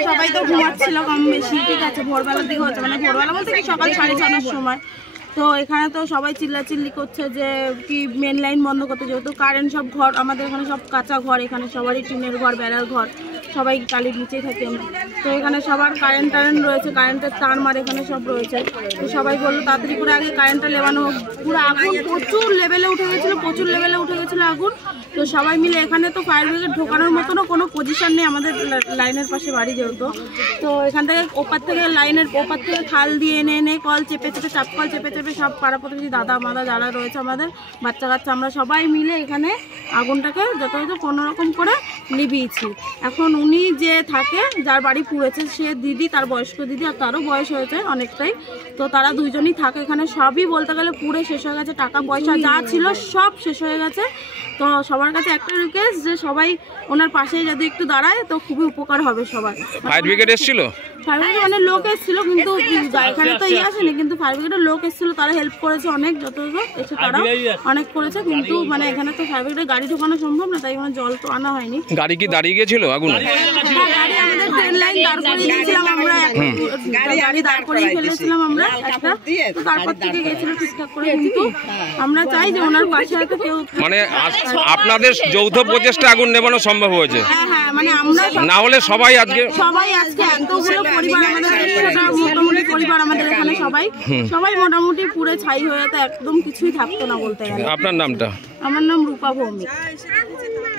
সবাই তো ঘুমাচ্ছিল কম বেশি, ঠিক আছে, ভোরবেলার দিকে হচ্ছে, মানে ভোরবেলা বলতে কি সকাল 6:30টার সময়। তো এখানে তো সবাই চিল্লাচিল্লি করছে যে কি মেন লাইন বন্ধ করতে, যেহেতু কারেন্ট সব ঘর আমাদের এখানে সব কাঁচা ঘর, এখানে সবারই টিনের ঘর, বেড়ার ঘর, সবাই কালির নিচেই থাকি আমরা। তো এখানে সবার কারেন্ট রয়েছে, কারেন্টের তার মার এখানে সব রয়েছে। তো সবাই বললো তাড়াতাড়ি করে আগে কারেন্টটা লেবানো হোক। পুরো আগুন প্রচুর লেভেলে উঠে গেছিলো, আগুন। তো সবাই মিলে এখানে তো ফায়ার ব্রিগেড ঢোকানোর মতনও কোনো পজিশন নেই আমাদের লাইনের পাশে বাড়ি যেহেতু। তো এখান থেকে ওপার থেকে লাইনের ওপার থেকে খাল দিয়ে এনে কল চেপে চাপ কল চেপে সব পাড়া প্রতিবেশী দাদা মাদা যারা রয়েছে আমাদের বাচ্চা কাচ্চা আমরা সবাই মিলে এখানে আগুনটাকে যথাযথ কোনোরকম করে নিভিয়েছি। এখন উনি যে থাকে, যার বাড়ি পুড়েছে, সে দিদি, তার বয়স্ক দিদি, আর তারও বয়স হয়েছে অনেকটাই। তো তারা দুইজনই থাকে এখানে। সবই বলতে গেলে পুড়ে শেষ হয়ে গেছে, টাকা পয়সা যা ছিল সব শেষ হয়ে গেছে। তো সবার কাছে একটা রিকোয়েস্ট যে সবাই ওনার পাশে যদি একটু দাঁড়ায় তো খুবই উপকার হবে সবার। ফায়ার ব্রিগেড এসেছিল, ফায়ার ব্রিগেড মানে লোক এসেছিল, কিন্তু এখানে তো আসেনি, কিন্তু ফায়ার ব্রিগেডের লোক এসেছিল, তারা হেল্প করেছে অনেক, যতটুকু এসে তারা অনেক করেছে। কিন্তু মানে এখানে তো ফায়ার ব্রিগেডের গাড়ি ঢোকানো সম্ভব না, তাই এখানে জল তো আনা হয়নি। গাড়ি কি দাঁড়িয়ে গেছিল আগুন? গাড়ি আমাদের ট্রেন লাইন দাঁড় করিয়ে দিয়েছিলাম আমরা, গাড়ি দাঁড় করিয়ে ফেলেছিলাম আমরা একটা, তারপর থেকে গেছিল ঠিকঠাক করে। কিন্তু আমরা চাই যে ওনার পাশে হয়তো কেউ, মানে আপনাদের যৌথ প্রচেষ্টা আগুন নেভানো সম্ভব হয়েছে। হ্যাঁ, মানে আমরা না হলে সবাই আজকে এতগুলো পরিবার, আমাদের মোটামুটি পরিবার আমাদের এখানে সবাই মোটামুটি পুরো ছাই হয়ে, তো একদম কিছুই থাকতো না বলতে গেলে। আপনার নামটা? আমার নাম রূপা ভৌমিক।